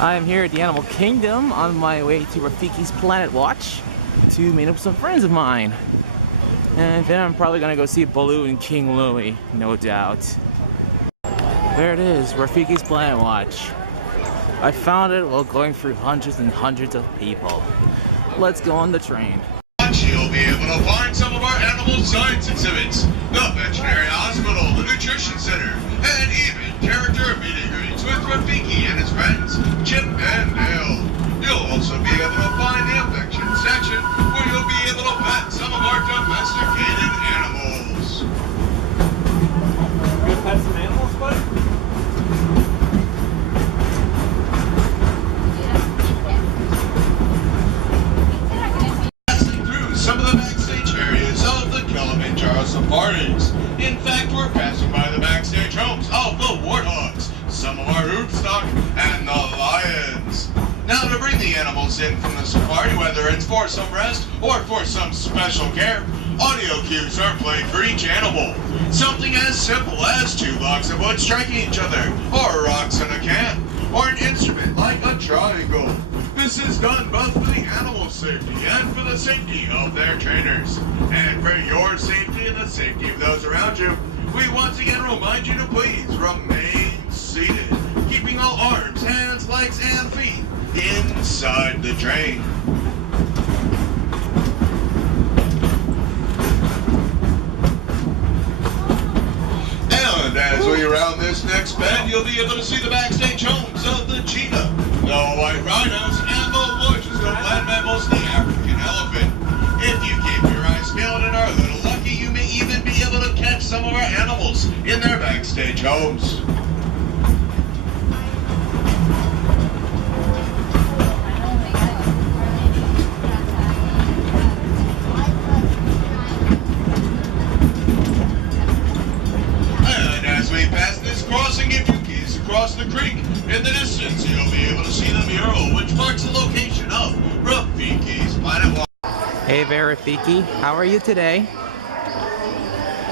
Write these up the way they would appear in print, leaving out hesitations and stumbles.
I'm here at the Animal Kingdom on my way to Rafiki's Planet Watch to meet up with some friends of mine. And then I'm probably gonna go see Baloo and King Louie, no doubt. There it is, Rafiki's Planet Watch. I found it while going through hundreds and hundreds of people. Let's go on the train. You'll be able to find some of our animal science exhibits, the veterinary hospital, the nutrition center, and even character meeting greets with Rafiki and his friends, Chip and Dale. You'll also be able to find the affection section where you'll be able to pet some of our domesticated animals. Good pet some animals, bud? Some of the backstage areas of the Kilimanjaro safaris. In fact, we're passing by the backstage homes of the warthogs, some of our hoopstock, and the lions. Now, to bring the animals in from the safari, whether it's for some rest or for some special care, audio cues are played for each animal. Something as simple as two logs of wood striking each other, or rocks in a can, or an instrument like a triangle. This is done both for the animal's safety and for the safety of their trainers. And for your safety and the safety of those around you, we once again remind you to please remain seated, keeping all arms, hands, legs, and feet inside the train. And as we round this next bend, you'll be able to see the backstage homes of the cheetah, the white rhinos, and the largest of land mammals, the African elephant. If you keep your eyes peeled and are a little lucky, you may even be able to catch some of our animals in their backstage homes. And as we pass this crossing, if you gaze across the creek, in the distance, you'll be able to see the mural, which marks the location of Rafiki's Planet Watch. Hey there, Rafiki. How are you today?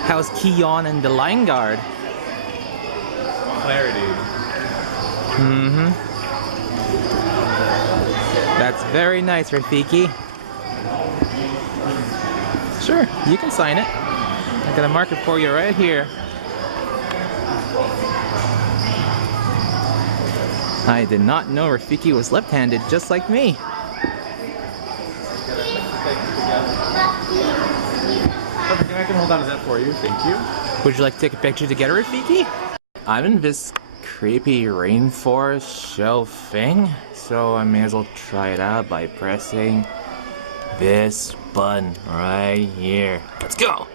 How's Keon and the Lion Guard? Clarity. Mm-hmm. That's very nice, Rafiki. Sure, you can sign it. I'm gonna mark it for you right here. I did not know Rafiki was left-handed, just like me. I can hold on to that for you, thank you. Would you like to take a picture together, Rafiki? I'm in this creepy rainforest shelf thing, so I may as well try it out by pressing this button right here. Let's go!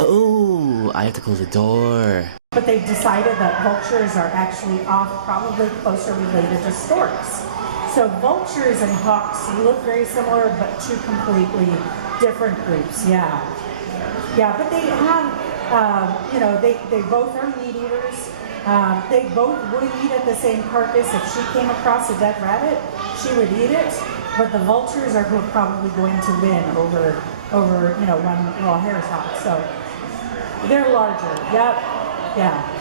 Oh, I have to close the door. But they've decided that vultures are actually probably closer related to storks. So vultures and hawks look very similar, but two completely different groups. Yeah, but they have, they both are meat eaters. They both would eat at the same carcass. If she came across a dead rabbit, she would eat it. But the vultures are probably going to win over one raw hare's hawk. So they're larger. Yep. Yeah.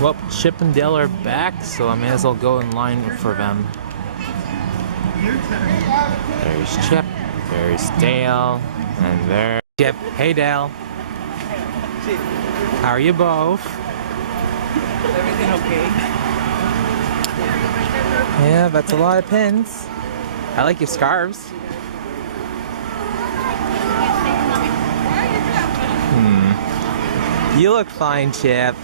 Well, Chip and Dale are back, so I may as well go in line for them. There's Chip, there's Dale, and there's Chip. Hey Dale. How are you both? Is everything okay? Yeah, that's a lot of pins. I like your scarves. You look fine, Chip.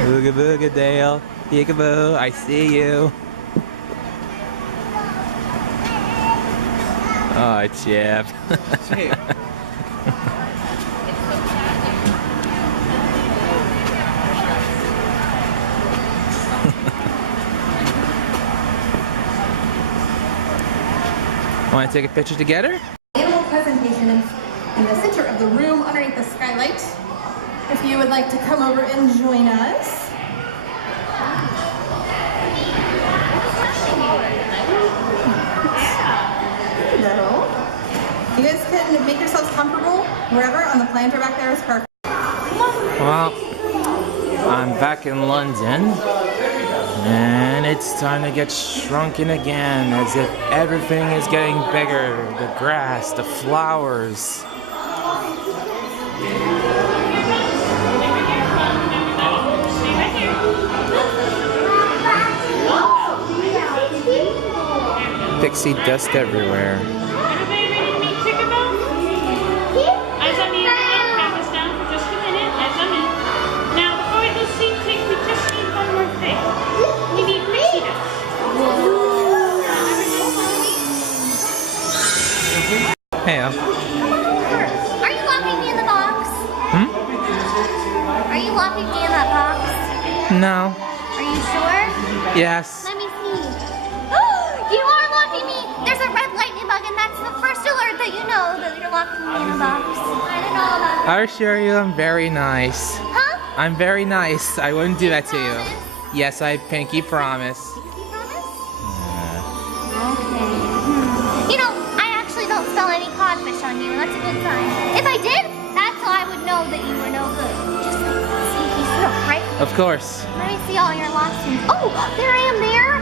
Booga booga, Dale. Peekaboo, I see you. Oh, Chip. Chip. Want to take a picture together? Animal presentation in the center of the room underneath the skylight. If you you would like to come over and join us. Hello. You guys can make yourselves comfortable wherever on the planter back there is perfect. Well, I'm back in London, and it's time to get shrunken again, as if everything is getting bigger. The grass, the flowers. Pixie dust everywhere. Hey, Are you locking me in the box? Are you locking me in that box? No. Are you sure? Yes. Let me see. You are locking me! There's a red lightning bug, and that's the first alert that you know that you're locking me in the box. I didn't know about that. I assure you, I'm very nice. Huh? I'm very nice. I wouldn't do that to you. Promise? Yes, I pinky promise. You promise? Okay. You know, I actually don't smell any codfish on you, and that's a good sign. If I did, that's how I would know that you were no good. Just like sneaky snook, right? Of course. Let me see all your locks. Oh, there I am there.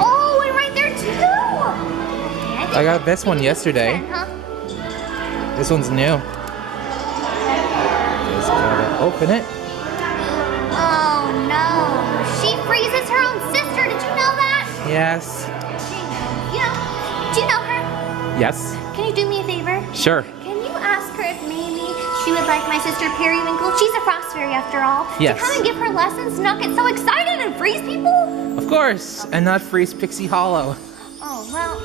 Oh, and right there too. I got this one yesterday. Huh? This one's new. Just gotta open it. Oh no. She freezes her own sister. Did you know that? Yes. You know, do you know her? Yes. Can you do me a favor? Sure. Can you ask her if maybe she would like my sister Periwinkle? She's a frost fairy after all. Yes. To come and give her lessons to not get so excited and freeze people? Of course. And not freeze Pixie Hollow. Oh, well,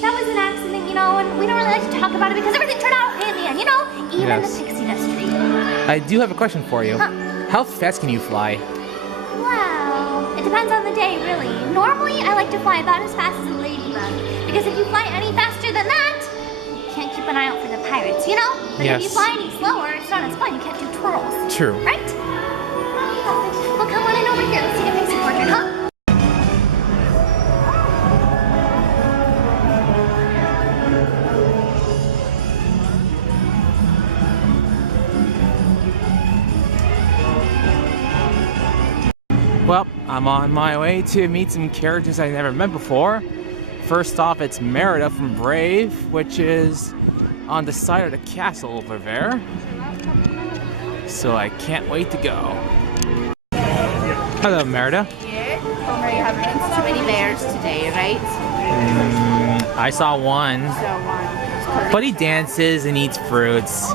that was an accident, you know, and we don't really like to talk about it because everything turned out okay in the end, you know? Even Yes. the pixie dust tree. I do have a question for you. Huh. How fast can you fly? Well, it depends on the day, really. Normally, I like to fly about as fast as a ladybug. Because if you fly any faster than that, you can't keep an eye out for the pirates, you know? But if you Yes. fly any slower, it's not as fun. You can't do twirls. True. Right? Well, come on in over here. Let's see the pixie portrait, huh? Well, I'm on my way to meet some characters I never met before. First off, it's Merida from Brave, which is on the side of the castle over there. So I can't wait to go. Hello, Merida. Here, Homer, you haven't been to too many bears today, right? I saw one, but he dances and eats fruits.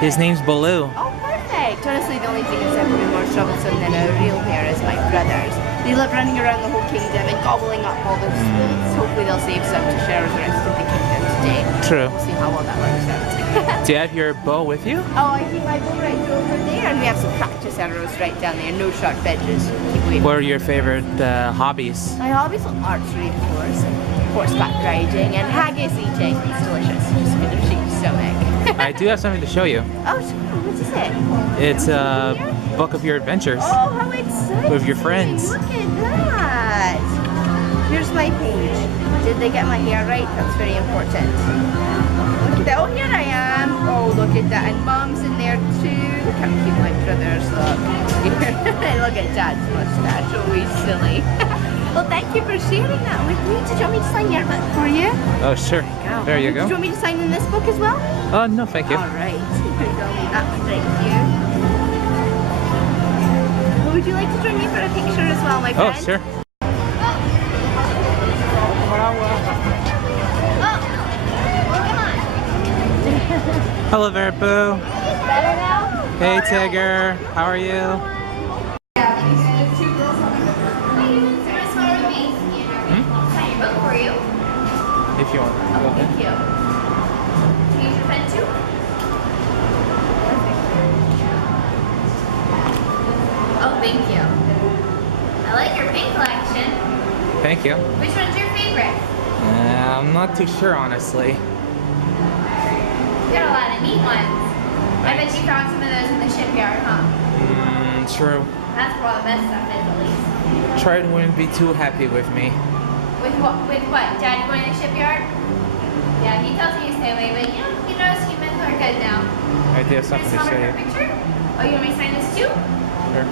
His name's Baloo. Oh, perfect. Honestly, the only thing that's ever been more troublesome than a real bear is my brothers. They love running around the whole kingdom and gobbling up all those sweets. Hopefully they'll save some to share with the rest of the kingdom today. True. We'll see how well that works out. Do you have your bow with you? Oh, I keep my bow right over there, and we have some practice arrows right down there. No sharp edges. Keep away What from are your favorite hobbies? my hobbies are archery, of course, and horseback riding, and haggis eating. It's delicious. Just good to your stomach. I do have something to show you. Oh, sure. What is it? It's a book of your adventures. Oh, how exciting! With your friends. Look at that. Here's my page. Did they get my hair right? That's very important. Look at that. Oh, here I am. Oh, look at that. And Mom's in there too. Look how cute my brothers look. Look at Dad's mustache. Always silly. Well, thank you for sharing that with me. Did you want me to sign your book for you? Oh, sure. There you Did you go. want me to sign in this book as well? No, thank you. All right. Thank you. Would you like to join me for a picture as well, my friend? Oh, sure. Hello there, Boo. Better now? Hey, Tigger. How are you? Sign your book for you. If you want. Oh, thank you. Can you use your pen too? Oh, thank you. I like your pen collection. Thank you. Which one's your favorite? I'm not too sure, honestly. You got a lot of neat ones. I bet you found some of those in the shipyard, huh? True. That's where all the best stuff is, at least. Triton wouldn't be too happy with me. With what? With what? Daddy going to the shipyard? Yeah, he tells me to stay away, but you know, he knows humans are good now. I do have something to Just show her you. picture? Oh, you want me to sign this too? Sure.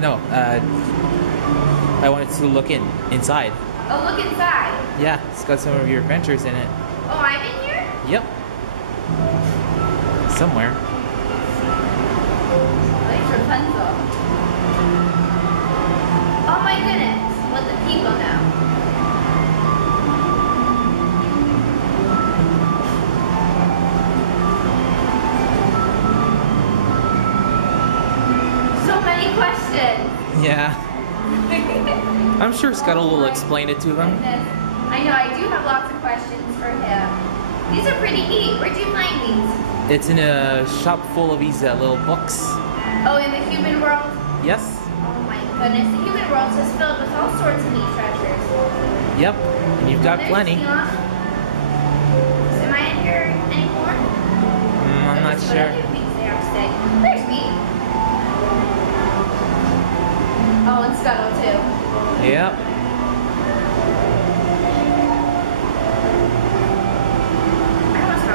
No. I wanted to look inside. Oh, look inside. Yeah, it's got some of your adventures in it. Oh, I'm in here? Yep. Somewhere. Like Rapunzel. Oh my goodness. Let the people know. So many questions. Yeah. I'm sure Scuttle will explain it to them. I know, I do have lots of questions for him. These are pretty neat. Where'd you find these? It's in a shop full of these little books. Oh, in the human world? Yes. Oh my goodness, the human world is filled with all sorts of neat treasures. Yep. And you've got There's plenty. Neon. Am I in here anymore? I'm not What sure. other things they have to say? There's me. Oh, and Scuttle too. Yep.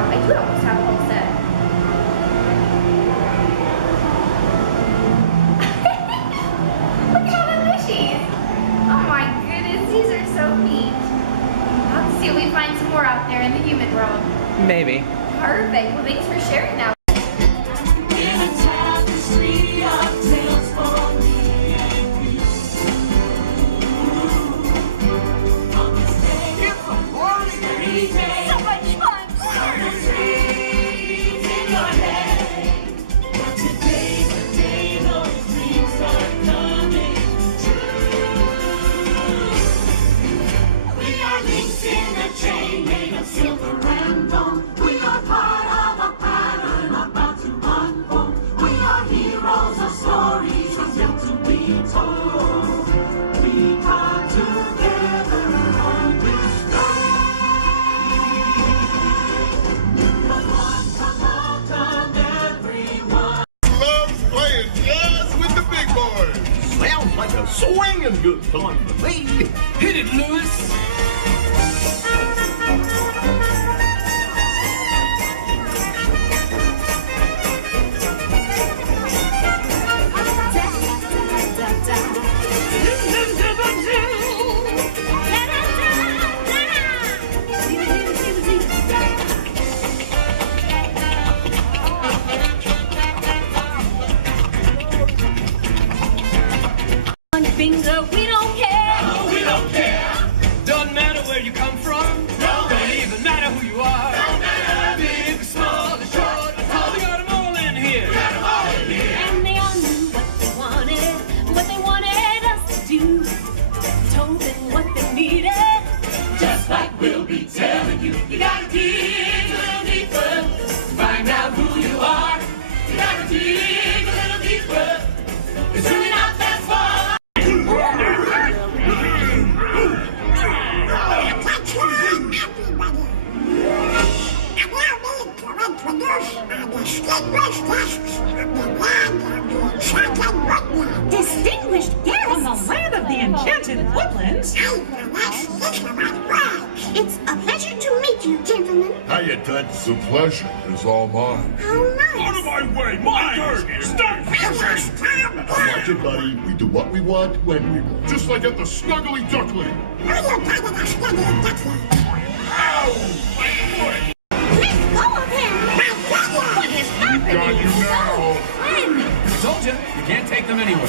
I do almost have a whole set. Look at all the mushies. Oh my goodness, these are so neat. Let's see if we find some more out there in the human world. Maybe. Perfect. Well, thanks for sharing that. Like a swinging good time to me. Hit it, Lewis! Finger, we don't care. No, we don't care. Doesn't matter where you come from. No, don't even matter who you are. Don't matter. Big, small, short, tall, we got them all in here. We got them all in here. And they all knew what they wanted us to do. Told them what they needed. Just like we'll be telling you. You gotta dig a little deeper to find out who you are. You gotta dig a little deeper. It's really not that far. Distinguished guests from the land of the enchanted woodlands. It's a pleasure to meet you, gentlemen. How you done? The pleasure is all mine. How nice. Out of my way, my turn! Stop Watch it, buddy. We do what we want, when we want. Just like at the Snuggly Duckling. Are you part of the Snuggly Duckling? Ow! Let go of him! My God! What is happening? Got you now. When? I told you, you can't take them anywhere.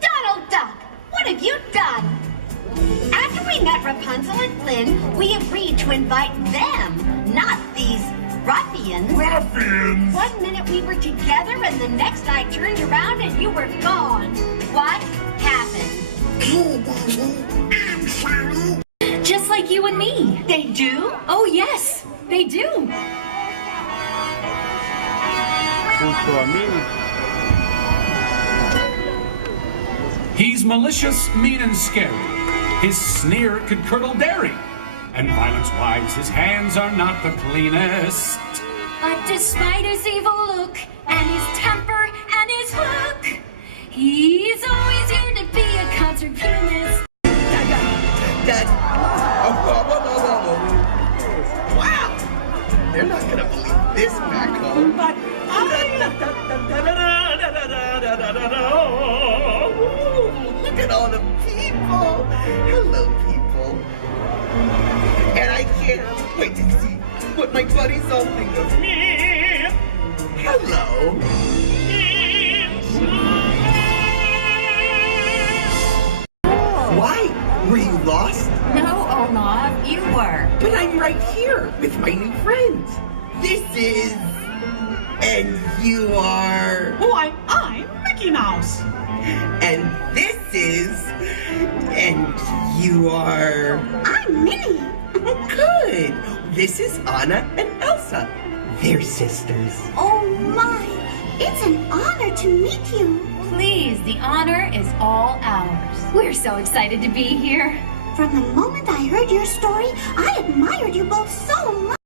Donald Duck, what have you done? After we met Rapunzel and Flynn, we agreed to invite them, not these ruffians. Ruffians! 1 minute we were together, and the next I turned around and you were gone. What happened? Hey, baby, I'm sorry. Just like you and me. They do? Oh, yes, they do. He's malicious, mean, and scary. His sneer could curdle dairy. and violence-wise his hands are not the cleanest. But despite his evil look and his temper and his hook, he's always here to be a concert pianist. Dad. Oh, whoa. Wow. They're not gonna believe this back home. But Look at all the people. Hello, people. And I can't wait to see what my buddies all think of me. Hello. Why? Were you lost? No, Olaf, you were. But I'm right here with my new friends. This is... And you are... Oh, I'm Mickey Mouse. And this is... And you are... I'm Minnie. Good. This is Anna and Elsa. They're sisters. Oh my, it's an honor to meet you. Please, the honor is all ours. We're so excited to be here. From the moment I heard your story, I admired you both so much.